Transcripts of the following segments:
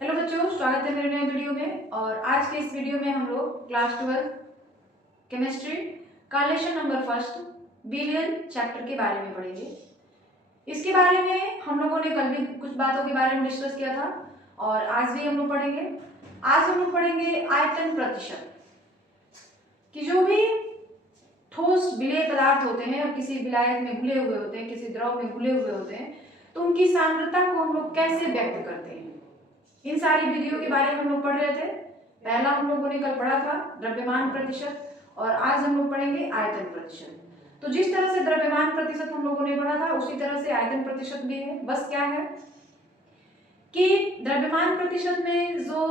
Hello बच्चों, स्वागत है मेरे नए वीडियो में। और आज के इस वीडियो में हम लोग क्लास 12 केमिस्ट्री का lesson number first billion chapter के बारे में पढ़ेंगे। इसके बारे में हम लोगों ने कल भी कुछ बातों के बारे में डिस्कस किया था और आज भी हम लोग पढ़ेंगे। आज हम लोग पढ़ेंगे आयतन प्रतिशत कि जो भी ठोस विलेय पदार्थ होते हैं और किसी विलायक में घुले हुए होते हैं, किसी द्रव में घुले हुए होते हैं, तो उनकी सांद्रता को हम लोग कैसे व्यक्त करते हैं। इन सारी विधियों के बारे में हम लोग पढ़ रहे थे। पहला हम लोगों ने कल पढ़ा था द्रव्यमान प्रतिशत और आज हम लोग पढ़ेंगे आयतन प्रतिशत। तो जिस तरह से द्रव्यमान प्रतिशत हम लोगों ने पढ़ा था उसी तरह से आयतन प्रतिशत भी है। बस क्या है कि द्रव्यमान प्रतिशत में जो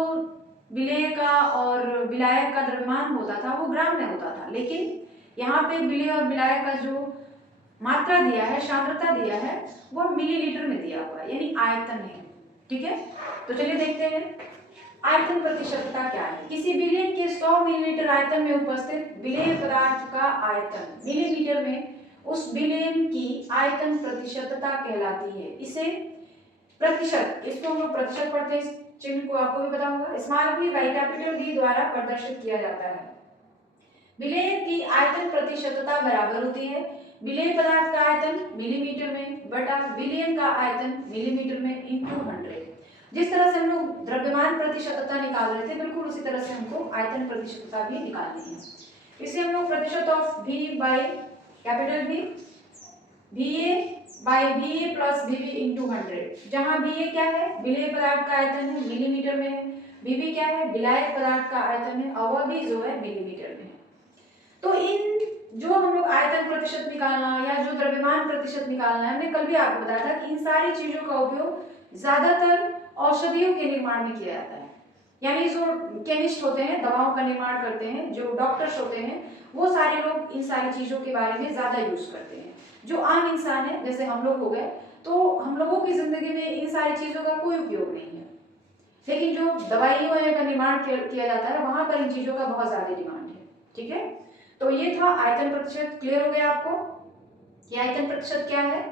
विलेय का और विलायक का द्रव्यमान होता था वो ग्राम में होता था, लेकिन यहाँ पे विलेय और विलायक का जो मात्रा दिया है, सांद्रता दिया है, वो मिलीलीटर में दिया हुआ है, यानी आयतन है। ठीक है, तो चलिए देखते हैं आयतन प्रतिशतता क्या है। किसी विलेय के 100 मिलीलीटर आयतन में उपस्थित विलेय पदार्थ का आयतन मिलीमीटर में उस विलेय की आयतन प्रतिशतता कहलाती है। इसे प्रतिशत, इसको हम लोग प्रतिशत पढ़ते हैं, इस चिन्ह को आपको भी पता होगा, small v by capital V द्वारा प्रदर्शित किया जाता है। विलेय की आयतन प्रतिशतता बराबर होती है विलेय पदार्थ का आयतन मिलीमीटर में बटा विलेय का आयतन मिलीमीटर में इंटू 100। जिस तरह से हम लोग द्रव्यमान प्रतिशतता निकाल रहे थे, बिल्कुल उसी तरह से हमको आयतन प्रतिशतता भी निकालनी है। इसे हम लोग प्रतिशत of V by capital V, VA by VA plus VB into 100, जहां VA क्या है, विलेय पदार्थ का आयतन है, मिलीमीटर में है, VB क्या है, विलायक पदार्थ का आयतन है और वह भी जो है मिलीमीटर में है। तो इन जो हम लोग आयतन प्रतिशत निकालना या जो द्रव्यमान प्रतिशत निकालना है, हमने कल भी आपको बताया था कि इन सारी चीजों का उपयोग ज्यादातर औषधियों के निर्माण में किया जाता है। यानी जो केमिस्ट होते हैं, दवाओं का निर्माण करते हैं, जो डॉक्टर्स होते हैं, वो सारे लोग इन सारी चीजों के बारे में ज्यादा यूज करते हैं। जो आम इंसान है जैसे हम लोग हो गए, तो हम लोगों की जिंदगी में इन सारी चीजों का कोई उपयोग नहीं है, लेकिन जो दवाइयों का निर्माण किया जाता है वहां पर इन चीजों का बहुत ज्यादा डिमांड है। ठीक है, तो ये था आयतन प्रतिशत। क्लियर हो गया आपको कि आयतन प्रतिशत क्या है।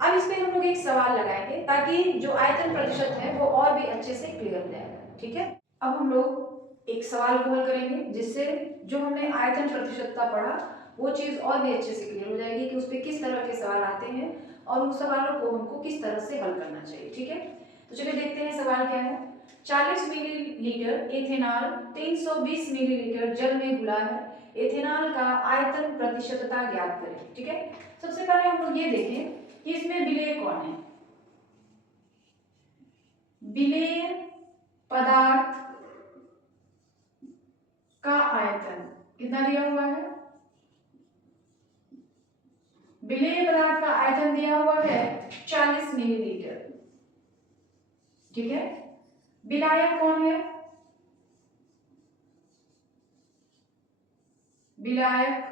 अब इसमें हम लोग एक सवाल लगाएंगे ताकि जो आयतन प्रतिशत है वो और भी अच्छे से क्लियर हो जाएगा। ठीक है, अब हम लोग एक सवाल को हल करेंगे जिससे जो हमने आयतन प्रतिशत का पढ़ा वो चीज और भी अच्छे से क्लियर हो जाएगी कि उस पर किस तरह के सवाल आते हैं और उन सवालों को हमको किस तरह से हल करना चाहिए। ठीक है, तो चलिए देखते हैं सवाल क्या है। 40 मिलीलीटर एथेनॉल 320 मिलीलीटर जल में घुला है, एथेनॉल का आयतन प्रतिशतता ज्ञात करें। ठीक है, सबसे पहले हम लोग ये देखें कि इसमें विलेय कौन है। विलेय पदार्थ का आयतन कितना दिया हुआ है, विलेय पदार्थ का आयतन दिया हुआ है 40 मिलीलीटर। ठीक है, विलायक कौन है, विलायक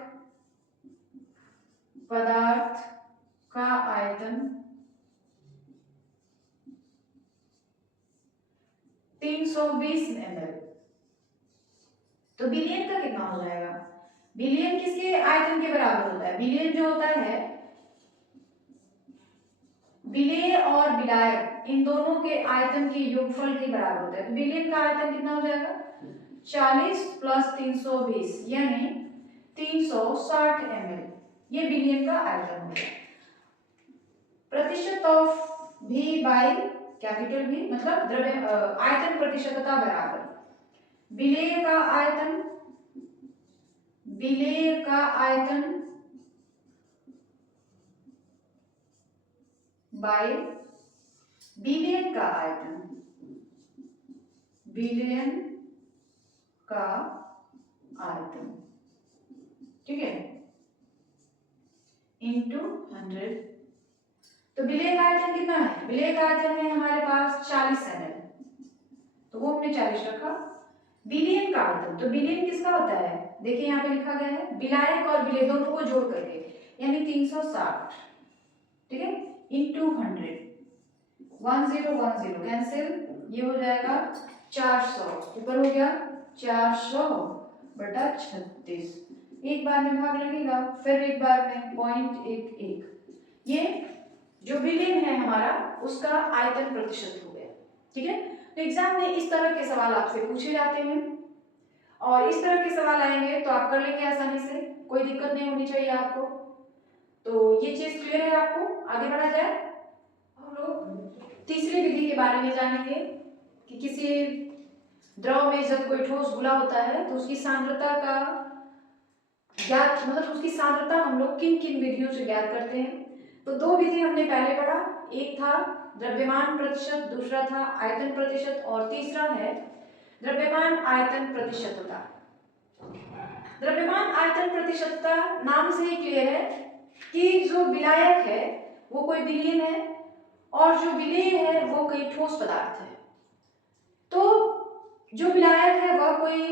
पदार्थ का आयतन 320 ml। तो बिलियन का कितना हो जाएगा, बिलियन किसके आयतन के बराबर होता है, बिलियन जो होता है विलेय और विलायक इन दोनों के आयतन के योगफल के बराबर होता है। तो बिलियन का आयतन कितना हो जाएगा, 40 प्लस 320 यानी 360 ml, ये बिलियन का आयतन हो गया। प्रतिशत of V by capital V मतलब द्रव्य आयतन प्रतिशतता बराबर विलेय का आयतन, विलेय का आयतन बाई बिलियन का आयतन, बिलियन का आयतन। ठीक है, इंटू 100। तो विलेय का आयतन कितना है, विलेय का आयतन है हमारे पास 40 ml, तो वो हमने 40 रखा। विलेयन का आयतन, तो विलेयन किसका होता है, देखिए यहाँ पे लिखा गया है विलायक और विलेय दोनों को जोड़ करके यानी 360। ठीक है, इंटू 100, 1010 कैंसिल, ये हो जाएगा 400, ऊपर हो गया 400 बटा 36, एक बार में भाग लगेगा, फिर एक बार में 0.11। ये जो विलेय है हमारा उसका आयतन प्रतिशत हो गया। ठीक है, तो एग्जाम में इस तरह के सवाल आपसे पूछे जाते हैं और इस तरह के सवाल आएंगे तो आप कर लेंगे आसानी से, कोई दिक्कत नहीं होनी चाहिए आपको। तो ये चीज क्लियर है आपको। आगे बढ़ा जाए, हम लोग तीसरी विधि के बारे में जानेंगे कि किसी द्रव में जब कोई ठोस घुला होता है तो उसकी सांद्रता का ज्ञात, मतलब उसकी सांद्रता हम लोग किन किन विधियों से ज्ञात करते हैं। तो दो विधि हमने पहले पढ़ा, एक था द्रव्यमान प्रतिशत, दूसरा था आयतन प्रतिशत और तीसरा है द्रव्यमान आयतन प्रतिशतता। द्रव्यमान आयतन प्रतिशतता नाम से ही क्लियर है कि जो विलायक है वो कोई विलीन है और जो विलेय है वो कोई ठोस पदार्थ है। तो जो विलायक है वह कोई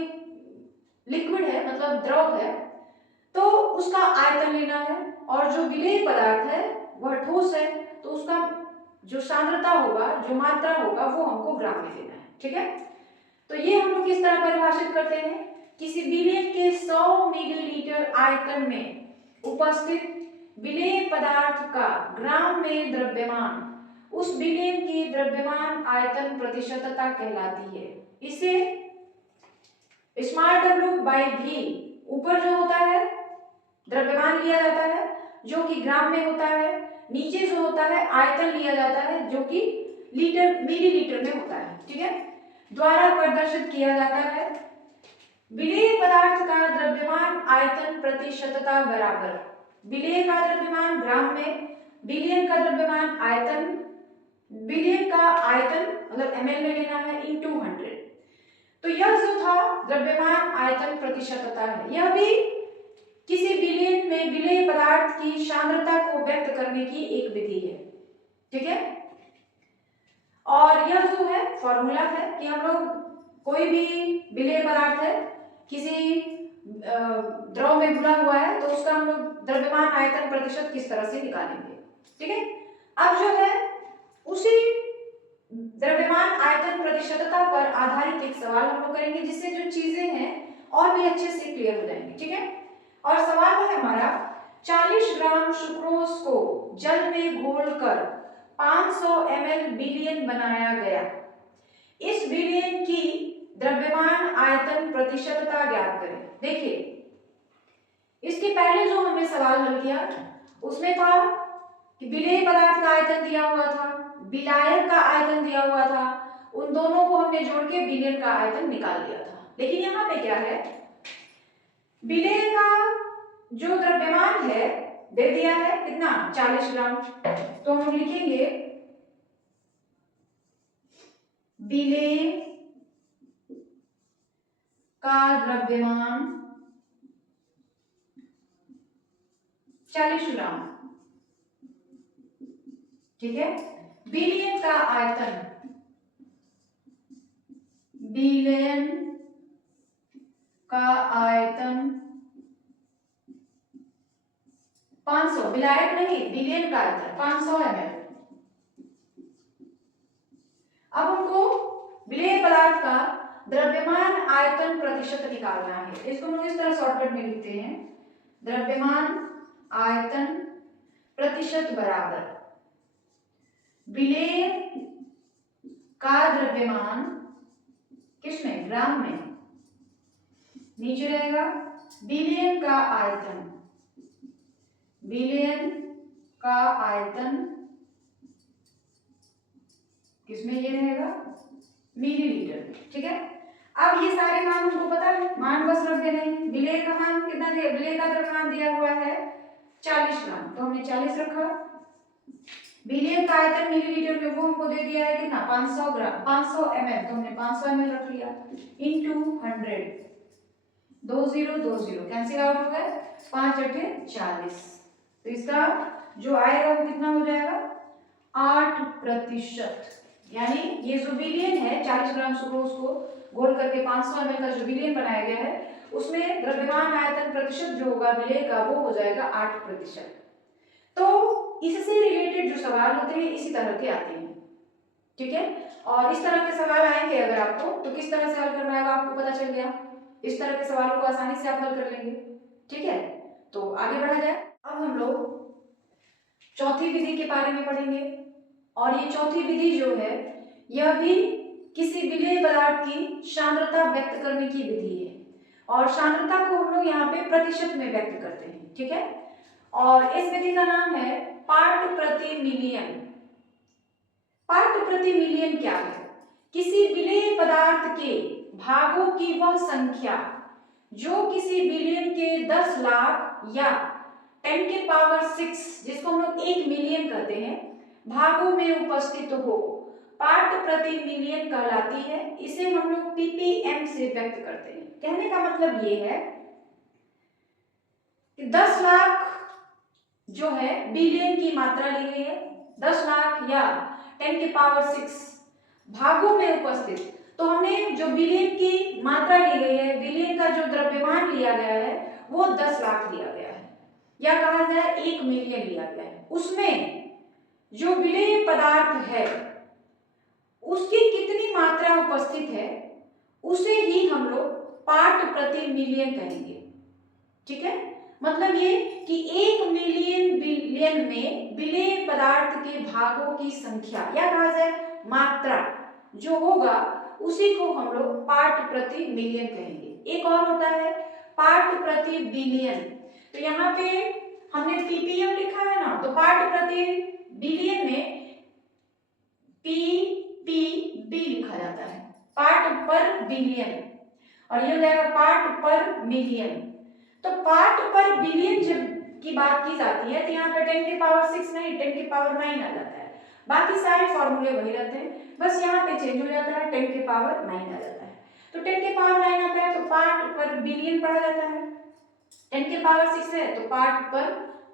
लिक्विड है, मतलब द्रव है, तो उसका आयतन लेना है, और जो विलेय पदार्थ है वह ठोस है तो उसका जो सांद्रता होगा, जो मात्रा होगा, वो हमको ग्राम में लेना है। ठीक है, तो ये हम लोग किस तरह परिभाषित करते हैं, किसी विलेय के 100 मिलीलीटर आयतन में उपस्थित विलेय पदार्थ का ग्राम में द्रव्यमान उस विलेय की द्रव्यमान आयतन प्रतिशतता कहलाती है। इसे स्मॉल w बाई v, ऊपर जो होता है द्रव्यमान लिया जाता है जो कि ग्राम में होता है, नीचे जो होता है आयतन लिया जाता है जो कि लीटर मिलीलीटर में होता है, ठीक है, द्वारा प्रदर्शित किया जाता है। विलेय पदार्थ का द्रव्यमान आयतन प्रतिशतता बराबर विलेय का द्रव्यमान ग्राम में विलेय का द्रव्यमान आयतन, विलेय का आयतन मतलब ml में लेना है into 100। तो यह जो था द्रव्यमान आयतन प्रतिशतता है, यह भी किसी विलेय में विलेय पदार्थ की सांद्रता को व्यक्त करने की एक विधि है। ठीक है, और यह जो है फॉर्मूला है कि हम लोग कोई भी विलेय पदार्थ है किसी द्रव में घुला हुआ है तो उसका हम लोग द्रव्यमान आयतन प्रतिशत किस तरह से निकालेंगे। ठीक है, अब जो है उसी द्रव्यमान आयतन प्रतिशतता पर आधारित एक सवाल हम लोग करेंगे जिससे जो चीजें हैं और भी अच्छे से क्लियर हो जाएंगी। ठीक है, और सवाल है हमारा 40 ग्राम सुक्रोज को जल में घोलकर 500 ml विलयन बनाया गया। इस विलयन की द्रव्यमान आयतन प्रतिशतता ज्ञात करें। देखिए, इसके पहले जो हमने सवाल हल किया उसमें था कि विलेय पदार्थ का आयतन दिया हुआ था, विलायक का आयतन दिया हुआ था, उन दोनों को हमने जोड़ के विलयन का आयतन निकाल लिया था। लेकिन यहाँ पे क्या है, विलेय का जो द्रव्यमान है दे दिया है कितना 40 ग्राम, तो हम लिखेंगे विलेय का द्रव्यमान 40 ग्राम। ठीक है, विलयन का आयतन, विलयन का आयतन 500, विलायक नहीं विलयन का आयतन 500 ml। अब हमको विलेय पदार्थ का द्रव्यमान आयतन प्रतिशत निकालना है। इसको हम इस तरह शॉर्टकट में लिखते हैं, द्रव्यमान आयतन प्रतिशत बराबर विलेय का द्रव्यमान किसमें, ग्राम में, नीचे रहेगा विलयन का आयतन, विलयन का आयतन किसमें ये रहेगा मिलीलीटर। ठीक है, अब ये सारे मान हमको पता है, मान बस रख देने हैं। विलेय का मान कितना दिया, विलेय का द्रव्यमान दिया हुआ है 40 ग्राम, तो हमने 40 रखा। विलयन का आयतन मिलीलीटर में वो हमको दे दिया है कितना 500 ग्राम, 500 ml, तो हमने 500 ml रख लिया into 100, 20 कैंसिल आउट हो गए, 5 8 40, तो इसका जो आएगा वो कितना हो जाएगा 8%। यानी ये जो विलयन है 40 ग्राम सुक्रोज को घोल करके 500 ml का जो विलयन बनाया गया है उसमें द्रव्यमान आयतन प्रतिशत जो होगा विलेय का वो हो जाएगा 8%। तो इससे रिलेटेड जो सवाल होते हैं इसी तरह के आते हैं। ठीक है, और इस तरह के सवाल आएंगे अगर आपको तो किस तरह से हल करना है आपको पता चल गया, इस तरह के सवालों को आसानी से आप हल कर लेंगे। ठीक है, तो आगे बढ़ा जाए। अब हम लोग चौथी विधि के बारे में पढ़ेंगे, और ये चौथी विधि जो है यह भी किसी पदार्थ की सांद्रता व्यक्त करने की विधि है और सांद्रता को हम लोग यहाँ पे प्रतिशत में व्यक्त करते हैं, ठीक है। और इस विधि का नाम है पार्ट प्रति मिलियन। पार्ट प्रति मिलियन क्या है? किसी विलेय पदार्थ के भागों की वह संख्या जो किसी बिलियन के 10 लाख या 10 के पावर 6, जिसको हम लोग 1 मिलियन कहते हैं, भागों में उपस्थित हो, पार्ट प्रति मिलियन कहलाती है। इसे हम लोग ppm से व्यक्त करते हैं। कहने का मतलब ये है कि 10 लाख जो है बिलियन की मात्रा ली गई है, 10 लाख या 10 के पावर 6 भागों में उपस्थित। तो हमने जो बिलियन की मात्रा ली गई है, बिलियन का जो द्रव्यमान लिया गया है वो 10 लाख लिया गया है, या कहा जाए 1 मिलियन लिया गया है। उसमें जो विलेय पदार्थ है उसकी कितनी मात्रा उपस्थित है उसे ही हम लोग पार्ट प्रति मिलियन कहेंगे, ठीक है। मतलब ये कि 1 मिलियन बिलियन में विलेय पदार्थ के भागों की संख्या या कहा जाए मात्रा जो होगा उसी को हम लोग पार्ट प्रति मिलियन कहेंगे। एक और होता है पार्ट प्रति बिलियन। तो यहाँ पे हमने ppm लिखा है ना, तो पार्ट प्रति बिलियन में ppb लिखा जाता है, पार्ट पर बिलियन, और ये हो जाएगा पार्ट पर मिलियन। तो पार्ट पर बिलियन जब की बात की जाती है तो यहाँ पे 10 के पावर 6 नहीं 10 के पावर 9 आ जाता है। बाकी सारे फॉर्मूले वही रहते हैं, बस यहाँ पे चेंज हो जाता है, 10 के पावर 9 आ जाता है। तो 10 के पावर 9 आता है तो पार्ट पर बिलियन पढ़ा जाता है, 10 के पावर 6 है तो पार्ट पर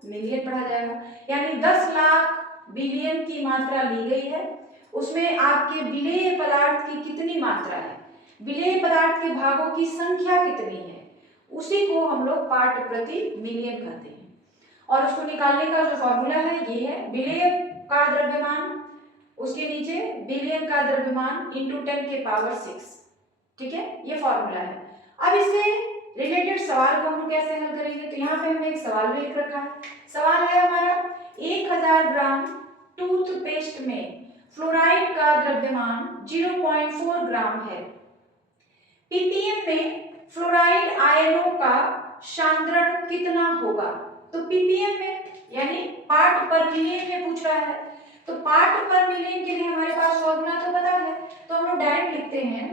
मिलियन पढ़ा जाएगा। यानी 10 लाख बिलियन की मात्रा ली गई है, उसमें आपके विलेय पदार्थ की कितनी मात्रा है, विलेय पदार्थ के भागों की संख्या कितनी है, उसी को हम लोग पार्ट प्रति मिलियन कहते हैं। और उसको निकालने का जो फॉर्मूला है ये है विलेय का द्रव्यमान, उसके नीचे बिलियन का द्रव्यमान इंटू 10 के पावर 6, ठीक है, ये फॉर्मूला है। अब इससे रिलेटेड सवाल को हम कैसे हल करेंगे? तो यहाँ पे हमने एक सवाल भी लिख रखा है। सवाल है हमारा 1000 ग्राम टूथपेस्ट में फ्लोराइड का द्रव्यमान 0.4 ग्राम है। ppm में फ्लोराइड आयनों का सांद्रण कितना होगा? तो ppm में यानी पार्ट पर मिलियन में पूछ रहा है, तो पार्ट पर मिलियन के लिए हमारे पास फॉर्मूला तो पता है, तो हम लोग डायरेक्ट लिखते हैं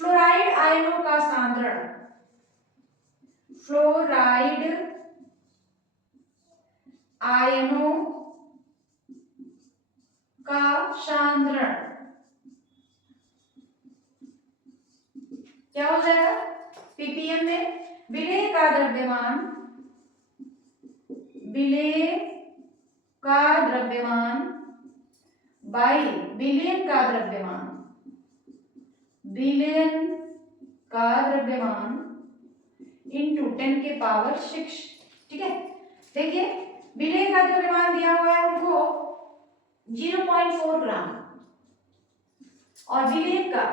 फ्लोराइड आयनों का सांद्रण, फ्लोराइड आयनों का सांद्रण क्या हो जाएगा? ppm में विलेय का द्रव्यमान, विलेय का द्रव्यमान बाई बिलियन का द्रव्यमान, बिलियन का द्रव्यमान इंटू 10 के पावर 6, ठीक है। देखिए विलेय का द्रव्यमान दिया हुआ है हमको 0.4 ग्राम और विलेय का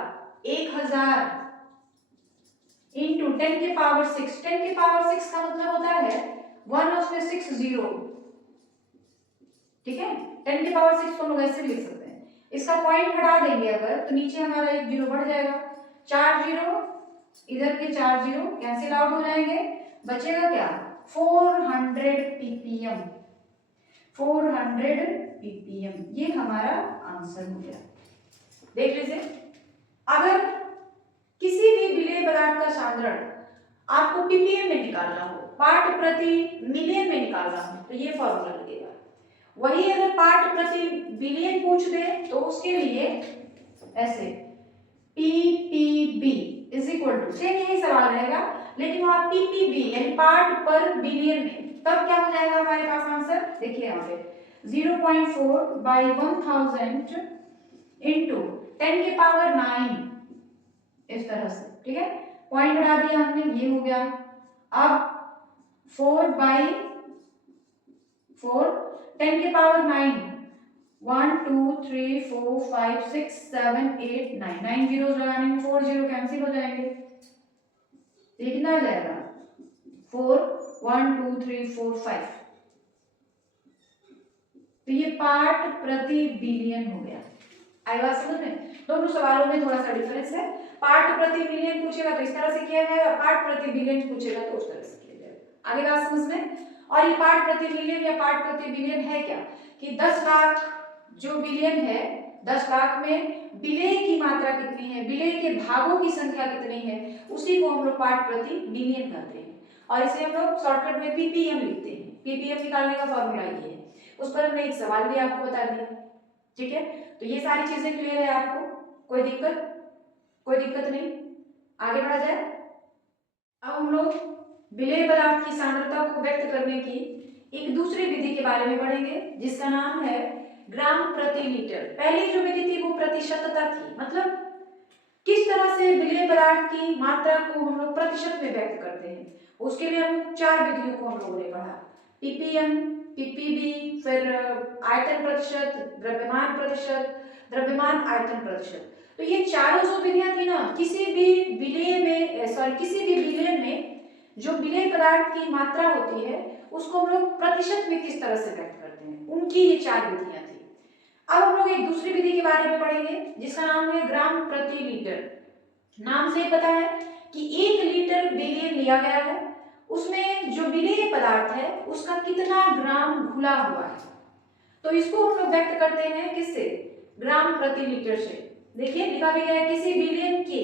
1000 इंटू 10 के पावर 6, 10 के पावर 6 का मतलब होता है 1 उसमें 6 0, ठीक है। 10 के पावर 6 को लोग ऐसे लिख सकते हैं, इसका पॉइंट हटा देंगे अगर तो नीचे हमारा एक जीरो बढ़ जाएगा, 4 जीरो, इधर के 4 जीरो कैंसिल आउट हो जाएंगे, बचेगा क्या? 400 ppm, 400 ppm, ये हमारा आंसर हो गया। देख लीजिए, अगर किसी भी विलेय पदार्थ का सांद्रण आपको ppm में निकालना हो, पार्ट प्रति मिलियन में निकालना हो, तो ये फॉर्मूला लगेगा। वही अगर पार्ट प्रति बिलियन पूछ दे तो उसके लिए ऐसे ppb is equal to, same यही सवाल रहेगा लेकिन वहां ppb यानी पार्ट पर बिलियन में, तब क्या हो जाएगा हमारे पास आंसर? देखिए यहाँ पे 0.4 बाई 1000 इंटू 10 के पावर 9, इस तरह से, ठीक है। पॉइंट हटा दिया हमने, ये हो गया। अब 4 बाई 4, 10 के पावर 9, 1 2 3 4 5 6 7 8 9, 9 जीरो लगाने में 4 जीरो कैंसिल हो जाएंगे, ये कितना आ जाएगा? 4 1 2 3 4 5, तो ये पार्ट प्रति बिलियन हो गया। आई बात समझ में? दोनों सवालों में थोड़ा सा डिफरेंस है। पार्ट प्रति मिलियन पूछेगा तो इस तरह से किया जाएगा, पार्ट प्रति बिलियन पूछेगा तो उस तरह से किया जाएगा। आगे बात समझ में? और ये पार्ट प्रति मिलियन या पार्ट प्रति बिलियन है क्या कि 10 लाख जो बिलियन है, 10 लाख में विलेय की मात्रा कितनी है, विलेय के भागों की संख्या कितनी है, उसी को हम लोग पार्ट प्रति मिलियन कहते हैं। और इसे हम लोग शॉर्टकट में पीपीएम लिखते हैं। पीपीएम निकालने का फॉर्मूला ये है। उस पर हमने एक सवाल भी आपको बता दिया। ठीक है, तो ये सारी चीजें क्लियर है आपको? कोई दिक्कत नहीं? आगे बढ़ा जाए। अब हम लोग विलेय पदार्थ की सांद्रता को व्यक्त करने की एक दूसरी विधि के बारे में पढ़ेंगे जिसका नाम है ग्राम प्रति लीटर। पहली जो विधि थी वो प्रतिशतता थी, मतलब किस तरह से विलेय पदार्थ की मात्रा को हम लोग प्रतिशत में व्यक्त करते हैं। उसके लिए हम 4 विधियों को हम लोगों ने पढ़ा, पीपीएम, पीपीबी, फिर आयतन प्रतिशत, द्रव्यमान प्रतिशत, द्रव्यमान आयतन प्रतिशत। तो ये चारों जो विधियां थी ना, किसी भी विलेय में जो विलेय पदार्थ की मात्रा होती है उसको हम लोग प्रतिशत में किस तरह से व्यक्त करते हैं, उनकी ये 4 विधियां थी। अब हम लोग एक दूसरी विधि के बारे में पढ़ेंगे जिसका नाम है ग्राम प्रति लीटर। नाम से पता है कि 1 लीटर विलेय लिया गया है, उसमें जो विलेय पदार्थ है उसका कितना ग्राम घुला हुआ है, तो इसको हम लोग व्यक्त करते हैं किससे? ग्राम प्रति लीटर से। देखिए लिखा भी गया है, किसी विलेय के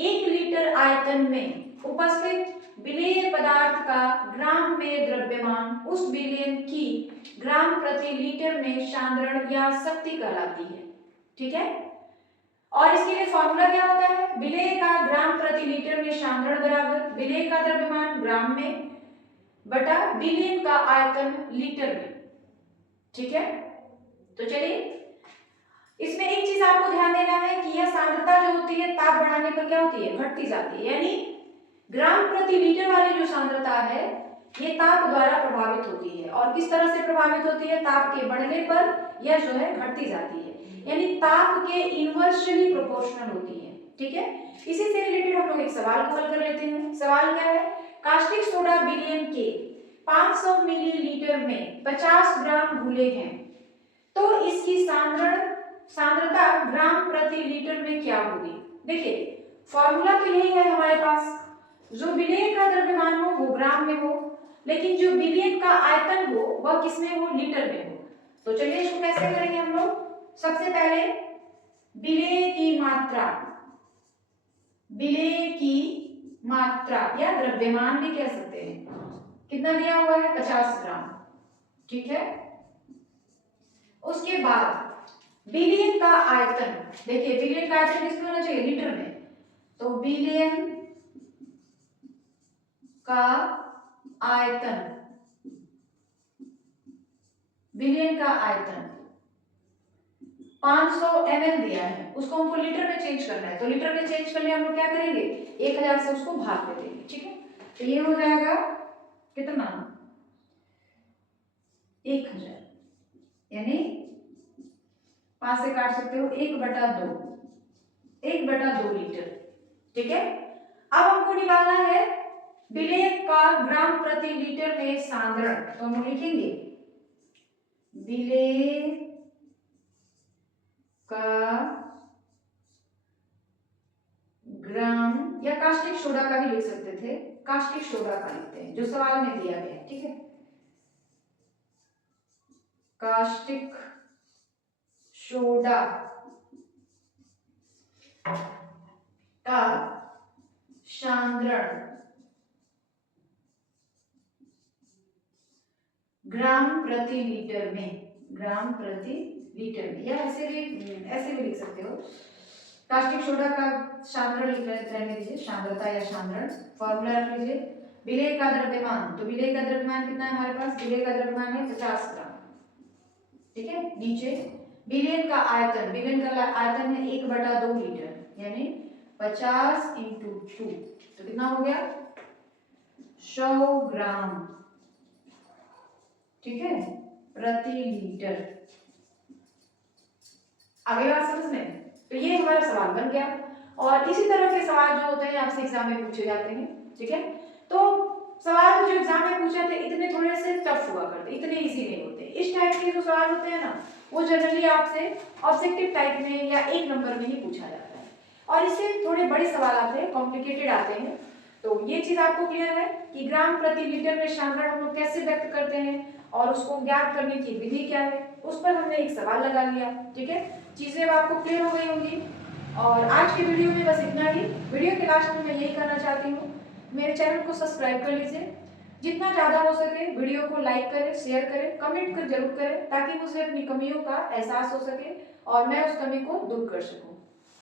1 लीटर आयतन में उपस्थित विलेय पदार्थ का ग्राम में द्रव्यमान उस विलेय की ग्राम प्रति लीटर में सांद्रण या शक्ति कहलाती है। ठीक है, और इसके लिए फॉर्मूला क्या होता है? विलेय का ग्राम प्रति लीटर में सांद्रण बराबर विलेय का द्रव्यमान ग्राम में बटा विलेय का आयतन लीटर में। ठीक है, तो चलिए इसमें एक चीज आपको ध्यान देना है कि यह सांद्रता जो होती है ताप बढ़ाने पर क्या होती है? घटती जाती है। यानी ग्राम प्रति लीटर वाली जो सांद्रता है ये ताप द्वारा प्रभावित होती है। और किस तरह से प्रभावित होती है? ताप के बढ़ने पर यह जो है घटती जाती है, यानी ताप के इनवर्सली प्रोपोर्शनल होती है। ठीक है, इसी से रिलेटेड हम लोग एक सवाल को हल कर लेते हैं। सवाल क्या है? कास्टिक सोडा विलेय के 500 मिलीलीटर में 50 ग्राम घुले हैं, तो इसकी सांद्रता ग्राम प्रति लीटर में क्या होगी? देखिए फॉर्मूला तो यही है हमारे पास, जो विलेय का द्रव्यमान हो वो ग्राम में हो, लेकिन जो विलेय का आयतन हो वह किसमें हो? लीटर में हो। तो चलिए इसको कैसे करेंगे हम लोग? सबसे पहले विलेय की मात्रा या द्रव्यमान भी कह सकते हैं, कितना दिया हुआ है? 50 ग्राम। ठीक है, उसके बाद विलेय का आयतन, देखिए विलेय का आयतन किसमें होना चाहिए? लीटर में। तो विलेय का आयतन, विलेय का आयतन 500 ml दिया है, उसको हमको लीटर में चेंज करना है। तो लीटर में चेंज करने हम लोग क्या करेंगे? 1000 से उसको भाग दे देंगे। ठीक है, तो ये हो जाएगा कितना? 1000, यानी 5 से काट सकते हो, 1/2 लीटर। ठीक है, अब हमको निकालना है विलेय का ग्राम प्रति लीटर में सांद्रण। तो हम लिखेंगे विलेय का ग्राम, या कास्टिक सोडा का भी लिख सकते थे, कास्टिक सोडा का लिखते हैं जो सवाल में दिया गया है। ठीक है, कास्टिक सोडा का सांद्रण ग्राम प्रति लीटर में, या ऐसे भी लिख सकते हो। कास्टिक सोडा का सांद्रण लिख रहने दीजिए, सांद्रता या सांद्रण। फॉर्मूला रख लीजिए विलेय का द्रव्यमान। तो विलेय का द्रव्यमान कितना है हमारे पास? विलेय का द्रव्यमान है 50 ग्राम। ठीक है, नीचे विलेय का आयतन, विलेय का आयतन है 1/2 लीटर, यानी 50 × 2, तो कितना हो गया? 100 ग्राम। ठीक है, प्रति लीटर। आगे बात समझ में? तो ये हमारा सवाल बन गया। और इसी तरह के सवाल जो होते हैं आपसे एग्जाम में पूछे जाते हैं। ठीक है, तो सवाल जो एग्जाम में पूछे जाते हैं इतने थोड़े से टफ हुआ करते, इतने इजी नहीं होते। इस टाइप के जो सवाल होते हैं ना वो जनरली आपसे ऑब्जेक्टिव टाइप में या 1 नंबर में ही पूछा जाता है, और इससे थोड़े बड़े सवाल आते हैं, कॉम्प्लिकेटेड आते हैं। तो ये चीज आपको क्लियर है कि ग्राम प्रति लीटर में श्यामरण हम लोग कैसे व्यक्त करते हैं और उसको ज्ञात करने की विधि क्या है, उस पर हमने एक सवाल लगा लिया। ठीक है, चीजें अब आपको क्लियर हो गई होंगी। और आज की वीडियो में बस इतना ही। वीडियो के लास्ट में मैं यही करना चाहती हूँ, मेरे चैनल को सब्सक्राइब कर लीजिए, जितना ज़्यादा हो सके वीडियो को लाइक करें, शेयर करें, कमेंट कर जरूर करें, ताकि मुझे अपनी कमियों का एहसास हो सके और मैं उस कमी को दूर कर सकूं।